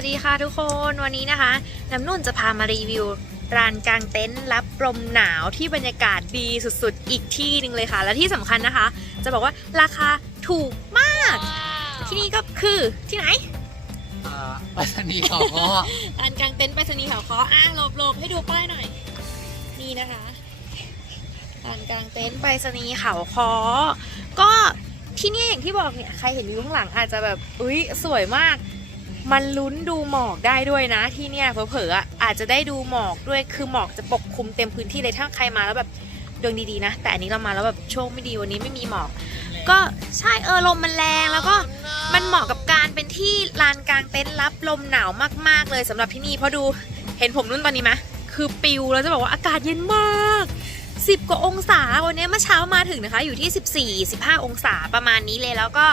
สวัสดีค่ะทุกคนวันนี้นะคะ น้ำนุ่นจะพามารีวิวร้านกลางเต็นท์รับลมหนาวที่บรรยากาศดีสุดๆ อีกที่หนึ่งเลยค่ะ และที่สำคัญนะคะ จะบอกว่าราคาถูกมาก ที่นี่ก็คือที่ไหนอ่าไปสนีย์เขาก็ร้านกลางเต็นท์ไปรษณีย์เขาคออะหลบหลบให้ดูป้ายหน่อย นี่นะคะร้านกลางเต็นท์ไปรษณีย์เขาคอก็ที่เนี่ยอย่างที่บอกเนี่ยใครเห็นวิวข้างหลังอาจจะแบบอุ้ยสวยมาก มันลุ้นดูหมอกได้ด้วยนะที่เนี่ยเผลอๆอาจจะได้ดูหมอกด้วยคือหมอกจะปกคลุมเต็มพื้นที่เลยถ้าใครมาแล้วแบบดวงดีๆนะ แต่อันนี้เรามาแล้วแบบโชคไม่ดีวันนี้ไม่มีหมอก ก็ใช่เออลมมันแรงแล้วก็มันเหมาะกับการเป็นที่ลานกลางเต็นท์รับลมหนาวมากๆเลยสำหรับที่นี่เพราะดูเห็นผมนุ่นตอนนี้ไหมคือปิวแล้วจะบอกว่าอากาศเย็นมาก 10 กว่าองศาวันนี้เมื่อเช้ามาถึงนะคะ อยู่ที่ 14 15 องศาประมาณนี้เลยแล้วก็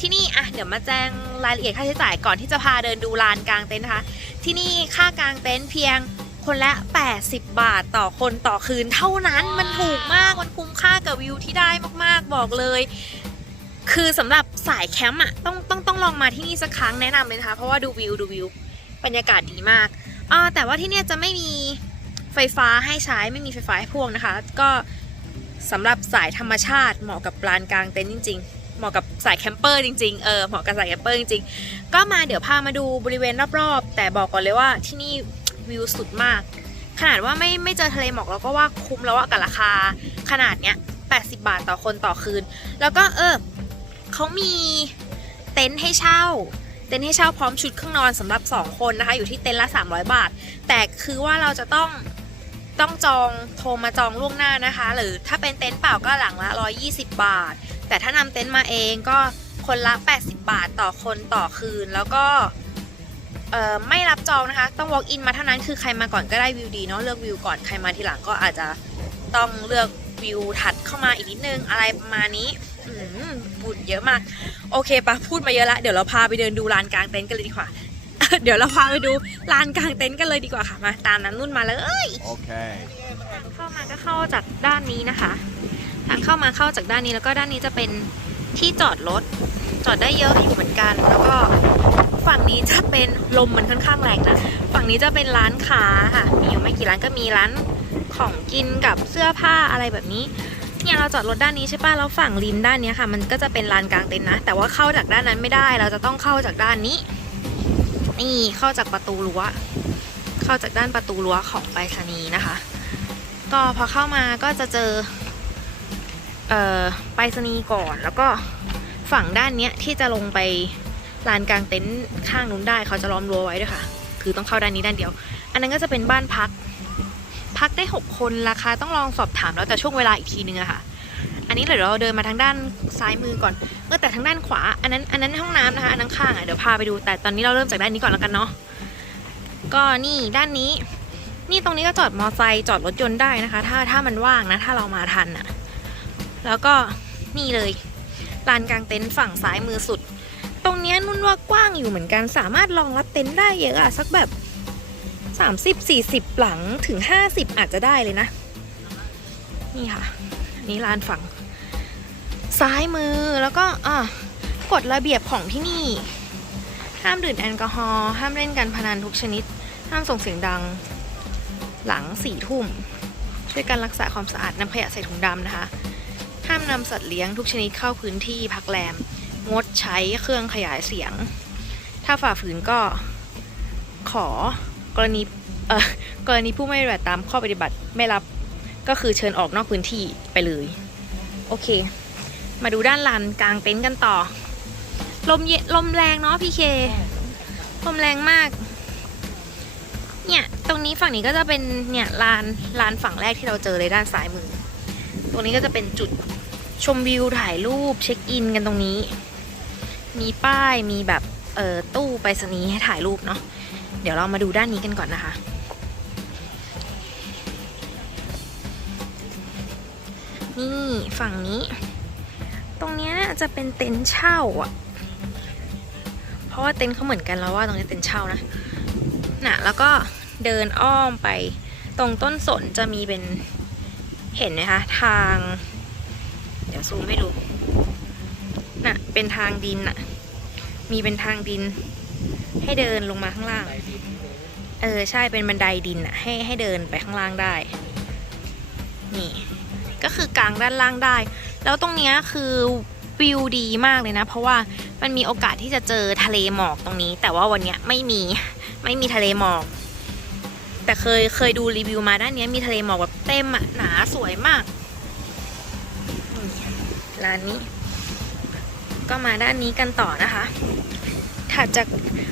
ที่นี่อะเดี๋ยวมาแจ้งรายละเอียดค่าใช้จ่ายก่อนที่จะพาเดินดูลานกลางเต็นท์นะคะ ที่นี่ค่ากลางเต็นท์เพียงคนละ 80 บาทต่อคนต่อคืนเท่านั้นมันถูกมากมันคุ้มค่ากับวิวที่ได้มากๆบอกเลย คือสำหรับสายแคมป์อะต้องต้องต้องลองมาที่นี่สักครั้งแนะนำเลยนะคะเพราะว่าดูวิวดูวิวบรรยากาศดีมากอ่าแต่ว่าที่เนี่ยจะไม่มี ไฟฟ้าให้ใช้ไม่มีไฟฟ้าให้พ่วงนะคะ ก็สำหรับสายธรรมชาติเหมาะกับลานกลางเต็นท์จริง ๆ เหมาะกับสายแคมเปอร์จริงๆเออเหมาะกับสายแคมเปอร์จริงๆ ก็มาเดี๋ยวพามาดูบริเวณรอบๆ แต่บอกก่อนเลยว่าที่นี่วิวสุดมาก ขนาดว่าไม่ไม่เจอทะเลหมอกเราก็ว่าคุ้มแล้วอะกับราคาขนาดเนี้ย 80 บาทต่อคนต่อคืน แล้วก็เออเขามีเต็นท์ให้เช่าเต็นท์ให้เช่าพร้อมชุดเครื่องนอนสำหรับ 2 คนนะคะ อยู่ที่เต็นท์ละ 300 บาท แต่คือว่าเราจะต้อง ต้องจองโทรมาจองล่วงหน้านะคะ หรือถ้าเป็นเต็นท์เปล่าก็หลังละ 120 บาท แต่ถ้านำเต็นท์มาเองก็คนละ 80 บาทต่อคนต่อคืน แล้วก็ไม่รับจองนะคะ ต้อง walk in มาเท่านั้นคือใครมาก่อนก็ได้วิวดีเนาะเลือกวิวก่อนใครมาทีหลังก็อาจจะต้องเลือกวิวถัดเข้ามาอีกนิดนึงอะไรประมาณนี้อืมพูดเยอะมาก โอเคปะพูดมาเยอะละเดี๋ยวเราพาไปเดินดูลานกลางเต็นท์กันเลยดีกว่า เดี๋ยวเราพาไปดูลานกลางเต็นท์กันเลยดีกว่าค่ะมาตามน้ำนุ่นมาเลย Okay. เข้ามาก็เข้าจากด้านนี้นะคะ ทางเข้ามาเข้าจากด้านนี้แล้วก็ด้านนี้จะเป็นที่จอดรถจอดได้เยอะอยู่เหมือนกัน แล้วก็ฝั่งนี้จะเป็นลมมันค่อนข้างแรงนะฝั่งนี้จะเป็นร้านค้าค่ะมีอยู่ไม่กี่ร้านก็มีร้านของกินกับเสื้อผ้าอะไรแบบนี้เนี่ยเราจอดรถด้านนี้ใช่ป่ะแล้วฝั่งริมด้านเนี้ยค่ะ มันก็จะเป็นลานกลางเต็นท์นะ แต่ว่าเข้าจากด้านนั้นไม่ได้ เราจะต้องเข้าจากด้านนี้ นี่เข้าจากประตูรั้ว เข้าจากด้านประตูรั้วของไปรษณีย์นะคะ ก็พอเข้ามาก็จะเจอเอ่อไปรษณีย์ก่อน แล้วก็ฝั่งด้านเนี้ยที่จะลงไปลานกลางเต็นท์ข้างนู้นได้เขาจะล้อมรั้วไว้ด้วยค่ะ คือต้องเข้าด้านนี้ด้านเดียว อันนั้นก็จะเป็นบ้านพัก พักได้ 6 คนราคาต้องลองสอบถามแล้วแต่ช่วงเวลาอีกทีนึงอะค่ะ นนี้เดี๋ยวเราเดินมาทางด้านซ้ายมือก่อนเออแต่ทางด้านขวา อันนั้นอันนั้นห้องน้ำนะคะอันนั้นข้างอะเดี๋ยวพาไปดูแต่ตอนนี้เราเริ่มจากด้านนี้ก่อนแล้วกันเนาะก็นี่ด้านนี้ นี่ตรงนี้ก็จอดมอไซค์จอดรถยนต์ได้นะคะ ถ้าถ้ามันว่างนะ ถ้าเรามาทันอะแล้วก็นี่เลยลานกลางเต็นท์ฝั่งซ้ายมือสุด ตรงนี้นุ่นว่ากว้างอยู่เหมือนกัน สามารถรองรับเต็นท์ได้เยอะอะสักแบบ 30 40 หลังถึง 50 อาจจะได้เลยนะ นี่ค่ะ นี่ลานฝั่ง ซ้ายมือแล้วก็อะกฎระเบียบของที่นี่ ห้ามดื่มแอลกอฮอล์ห้ามเล่นการพนันทุกชนิด ห้ามส่งเสียงดัง หลังสี่ทุ่ม ช่วยกันรักษาความสะอาดนำขยะใส่ถุงดำนะคะ ห้ามนำสัตว์เลี้ยงทุกชนิดเข้าพื้นที่พักแรม งดใช้เครื่องขยายเสียง ถ้าฝ่าฝืนก็ ขอกรณีเอ่อกรณีผู้ไม่ปฏิบัติตามข้อปฏิบัติไม่รับก็คือเชิญออกนอกพื้นที่ไปเลย โอเค มาดูด้านลานกลางเต็นท์กันต่อ ลมเย็นลมแรงเนาะพี่เค ลมแรงมาก เนี่ย ตรงนี้ฝั่งนี้ก็จะเป็นเนี่ยลานลานฝั่งแรกที่เราเจอเลยด้านซ้ายมือ ตรงนี้ก็จะเป็นจุดชมวิวถ่ายรูปเช็คอินกันตรงนี้ มีป้ายมีแบบเอ่อตู้ไปรษณีย์ให้ถ่ายรูปเนาะ เดี๋ยวเรามาดูด้านนี้กันก่อนนะคะ นี่ฝั่งนี้ ตรงเนี้ยจะเป็นเต็นท์เช่าอะ เพราะว่าเต็นท์เขาเหมือนกันแล้วว่าตรงนี้เต็นท์เช่านะน่ะแล้วก็เดินอ้อมไปตรงต้นสนจะมีเป็นเห็นไหมคะ ทาง เดี๋ยวซูมให้ดูน่ะเป็นทางดินน่ะ มีเป็นทางดิน ให้เดินลงมาข้างล่าง เออใช่เป็นบันไดดินอะให้ให้เดินไปข้างล่างได้ นี่ ก็คือกลางด้านล่างได้ แล้วตรงเนี้ยคือวิวดีมากเลยนะ เพราะว่ามันมีโอกาสที่จะเจอทะเลหมอกตรงนี้ แต่ว่าวันเนี้ยไม่มีไม่มีทะเลหมอก แต่เคยเคยดูรีวิวมาด้านนี้มีทะเลหมอกแบบเต็มอะหนาสวยมากร้านนี้ ก็มาด้านนี้กันต่อนะคะถัดจาก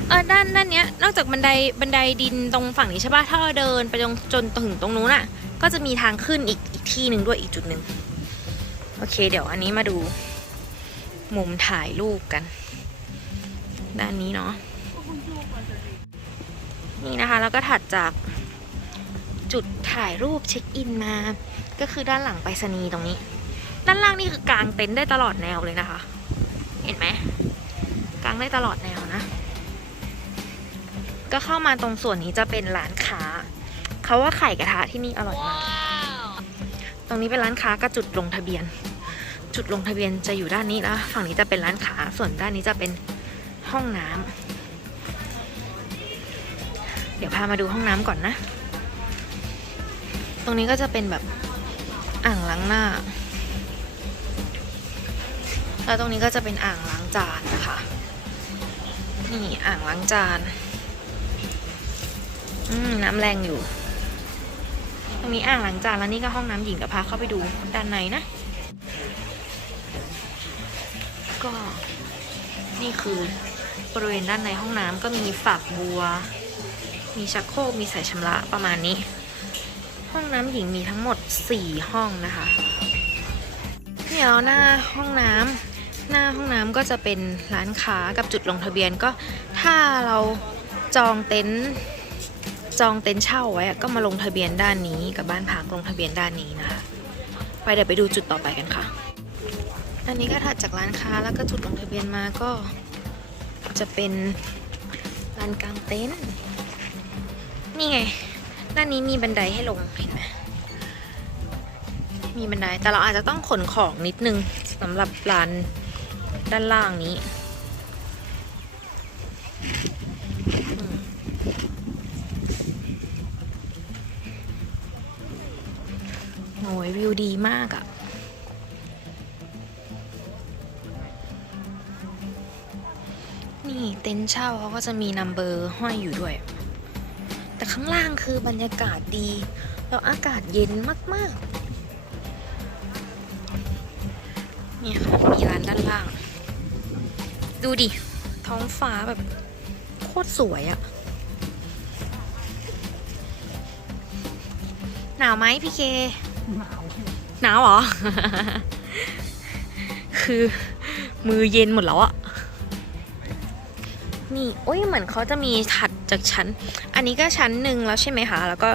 เออด้านด้านเนี้ยนอกจากบันไดบันไดดินตรงฝั่งนี้ใช่ปะถ้าเราเดินไปจนจนถึงตรงนู้นอะ ก็จะมีทางขึ้นอีกอีกที่หนึ่งด้วยอีกจุดหนึ่ง โอเค เดี๋ยวอันนี้มาดู มุมถ่ายรูปกัน ด้านนี้เนาะนี่นะคะ แล้วก็ถัดจากจุดถ่ายรูปเช็คอินมา ก็คือด้านหลังไปรษณีย์ตรงนี้ ด้านล่างนี่คือกางเต็นท์ได้ตลอดแนวเลยนะคะ เห็นไหมกางได้ตลอดแนวนะ ก็เข้ามาตรงส่วนนี้จะเป็นร้านค้า เขาว่าไข่กระทะที่นี่อร่อยมาก รงนี้เป็นร้านค้ากับจุดลงทะเบียน จุดลงทะเบียนจะอยู่ด้านนี้แล้วฝั่งนี้จะเป็นร้านค้าส่วนด้านนี้จะเป็นห้องน้ำเดี๋ยวพามาดูห้องน้ำก่อนนะ ตรงนี้ก็จะเป็นแบบอ่างล้างหน้า แล้วตรงนี้ก็จะเป็นอ่างล้างจานนะคะ นี่อ่างล้างจาน อืมน้ำแรงอยู่ รงนี้อ่างหล้างจานแล้วนี่ก็ห้องน้ำหญิงกับพาเข้าไปดูด้านในนะ ก็นี่คือบริเวณด้านในห้องน้ำก็มีฝักบัว มีชักโครกมีสายชำระประมาณนี้ ห้องน้ำหญิงมีทั้งหมด 4 ห้องนะคะเดี๋ยวหน้าห้องน้ำหน้าห้องน้ำก็จะเป็นร้านค้ากับจุดลงทะเบียนก็ถ้าเราจองเต็นท์ จองเต็นท์เช่าไว้ก็มาลงทะเบียนด้านนี้กับบ้านพักลงทะเบียนด้านนี้นะคะไปเดี๋ยวไปดูจุดต่อไปกันค่ะ อันนี้ก็ถัดจากร้านค้าแล้วก็จุดลงทะเบียนมาก็จะเป็นลานกลางเต็นท์นี่ไงด้านนี้มีบันไดให้ลงเห็นไหมมีบันไดแต่เราอาจจะต้องขนของนิดนึงสำหรับลานด้านล่างนี้ วิวดีมากอะนี่เต็นท์เช่าเขาก็จะมีนัมเบอร์ห้อยอยู่ด้วย แต่ข้างล่างคือบรรยากาศดี แล้วอากาศเย็นมากๆ เนี่ยค่ะมีร้านด้านล่าง ดูดิ ท้องฟ้าแบบโคตรสวยอะหนาวไหมพี่เค หนาว หนาวเหรอ คือมือเย็นหมดแล้วอะนี่โอ้ยเหมือนเขาจะมีถัดจากชั้น อันนี้ก็ชั้นหนึ่งแล้วใช่ไหมคะ แล้วก็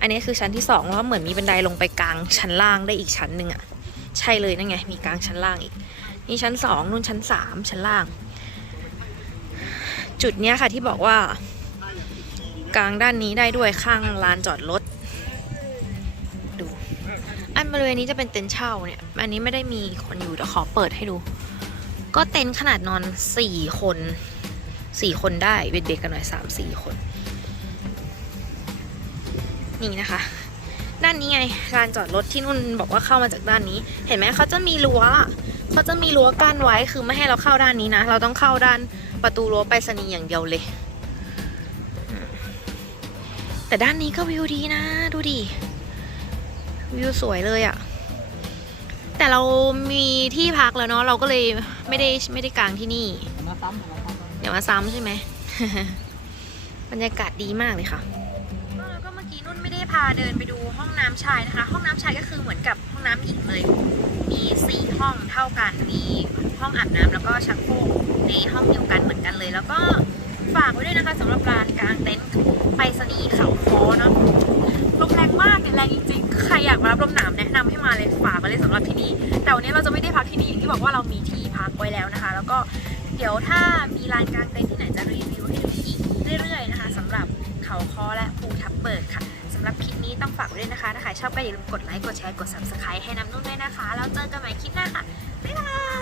อันนี้คือชั้นที่สองแล้วเหมือนมีบันไดลงไปกลางชั้นล่างได้อีกชั้นหนึ่งอะใช่เลยนั่นไง มีกลางชั้นล่างอีก นี่ชั้นสองนู่นชั้นสามชั้นล่าง จุดเนี้ยค่ะที่บอกว่ากลางด้านนี้ได้ด้วยข้างลานจอดรถ บริเวณนี้จะเป็นเต็นท์เช่าเนี่ย อันนี้ไม่ได้มีคนอยู่เดี๋ยวขอเปิดให้ดู ก็เต็นท์ขนาดนอนสี่คนสี่คนได้เด็กๆกันหน่อยสามสี่คน นี่นะคะ ด้านนี้ไงลานจอดรถที่นุ่นบอกว่าเข้ามาจากด้านนี้ เห็นไหมเขาจะมีรั้วเขาจะมีรั้วกั้นไว้คือไม่ให้เราเข้าด้านนี้นะ เราต้องเข้าด้านประตูรั้วไปรษณีย์อย่างเดียวเลย แต่ด้านนี้ก็วิวดีนะ ดูดิ วิวสวยเลยอะ่ะ แต่เรามีที่พักแล้วเนาะเราก็เลยไม่ได้ไม่ได้กางที่นี่มาซ้ำมาซ้ำเดี๋ยวมาซ้ำใช่ไหมบรรยากาศดีมากเลยค่ะแล้วก็เมื่อกี้นุ่นไม่ได้พาเดินไปดูห้องน้ำชายนะคะ ห้องน้ำชายก็คือเหมือนกับห้องน้ำหญิงเลย มีสี่ห้องเท่ากัน มีห้องอาบน้ำแล้วก็ชักโครกในห้องเดียวกันเหมือนกันเลย แล้วก็ฝากไว้ด้วยนะคะสำหรับร้านกลางเต็นท์ไปรษณีย์เขาคอเนาะลมแรงมากเนี่ยแรงจริงๆใคร อยากมารับลมหนาวแนะนำให้มาเลยฝากมาเลยสำหรับที่นี่แต่วันนี้เราจะไม่ได้พักที่นี่อย่างที่บอกว่าเรามีที่พักไว้แล้วนะคะ แล้วก็เดี๋ยวถ้ามีลานกลางเต็นท์ที่ไหนจะรีวิวให้ดูอีกเรื่อยๆนะคะสำหรับเขาคอและภูทับเบิกค่ะสำหรับคลิปนี้ต้องฝากไว้ด้วยนะคะถ้าใครชอบก็อย่าลืมกดไลค์กดแชร์กด subscribe ให้น้ำนุ่นด้วยนะคะแล้วเจอกันใหม่คลิปหน้าค่ะบ๊ายบาย